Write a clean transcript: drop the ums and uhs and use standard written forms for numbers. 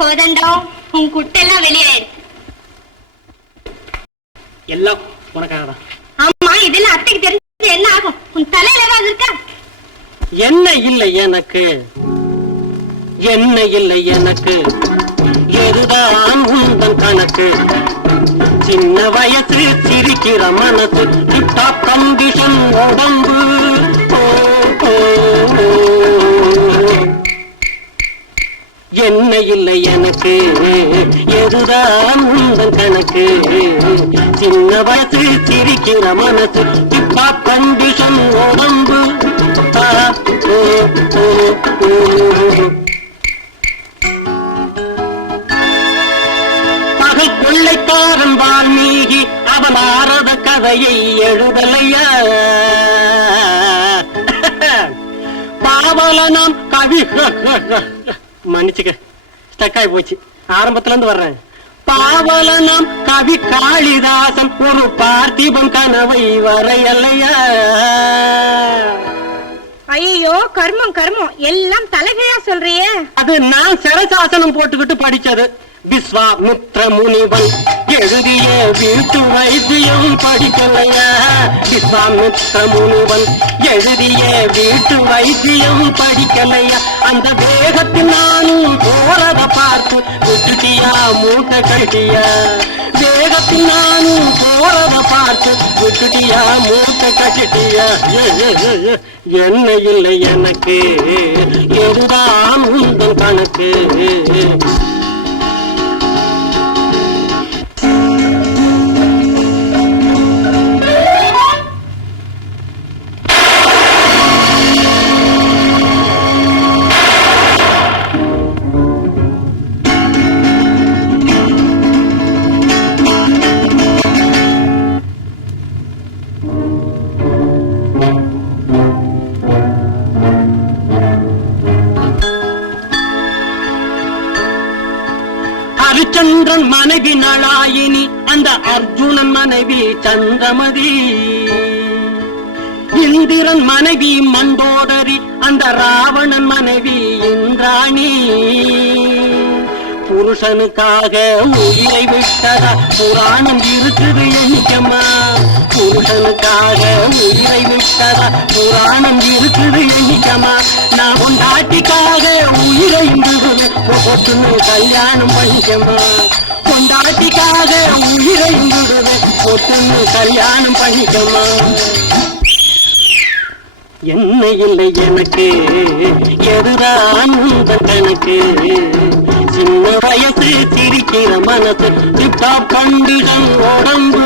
கோதண்டம் உன் குட்டெல்லாம் வெளியாயிரு. எல்லாம் உனக்காக தான். ஆமா, இதெல்லாம் அத்தைக்கு தெரிஞ்சு என்ன ஆகும்? உன் தலையில ஏதாவது இருக்கா? என்ன இல்லை எனக்கு, என்ன இல்லை எனக்கு, எதுதான் உந்தன் கணக்கு. சின்ன வயசு சிரிக்கிற மனசு, டிப்டாப் கண்டிஷன் உடம்பு. என்ன இல்லை எனக்கு, எதுதான் உந்தன் கணக்கு. சின்ன வயசு சிரிக்கிற மனசு, டிப்டாப் கண்டிஷன் உடம்பு. பகல் கொள்ளைக்காரன் வால்மீகி அவன் ஆரத கதையை எழுதலையா. பாவலனாம் கவி, மன்னிச்சுக்க, ஸ்டக்காய் போச்சு, ஆரம்பத்துல இருந்து வர்றேன். பாவலனாம் கவி காளிதாசன் ஒரு பார்த்திபன் கனவை வரையலையா. ஐயோ, கர்மம் கர்மம், எல்லாம் தலைகையா சொல்றியே. அது நான் சிரசாசனம் போட்டுக்கிட்டு படிச்சது. விஸ்வாமித்ர முனிவன் எழுதிய வீட்டு வைத்தியம் படிக்கலையா. விஸ்வாமித்ர முனிவன் எழுதிய வீட்டு வைத்தியம் படிக்கலையா. அந்த வேகத்தில் நானும் போறத பார்த்து விட்டுட்டியா மூட்டை கட்டியா. வேகத்தில் நானும் போறத பார்த்து விட்டுட்டியா மூட்டை கட்டிட்டியா. என்ன இல்லை எனக்கு, எதுதான் உந்தன் கணக்கு. ஹரிச்சந்திரன் மனைவி நளாயினி, அந்த அர்ஜுனன் மனைவி சந்திரமதி. இந்திரன் மனைவி மண்டோதரி, அந்த ராவணன் மனைவி இந்திராணி. புருஷனுக்காக உயிரை விட்டதா புராணம் இருக்குது எண்ணிக்கமா. புருஷனுக்காக உயிரை விட்டதா புராணம் இருக்குது எண்ணிக்கமா. நான் கொண்டாட்டிக்காக உயிரை விடுவேன், பொட்டுன்னு கல்யாணம் பண்ணிக்கமா. கொண்டாட்டிக்காக உயிரை விடுவேன், பொட்டுன்னு கல்யாணம் பண்ணிக்கமா. என்ன இல்லை எனக்கு, எதுதான் உந்தன் கணக்கு. சின்ன வயசு சிரிக்கிற மனசு, டிப்டாப் கண்டிஷன் உடம்பு.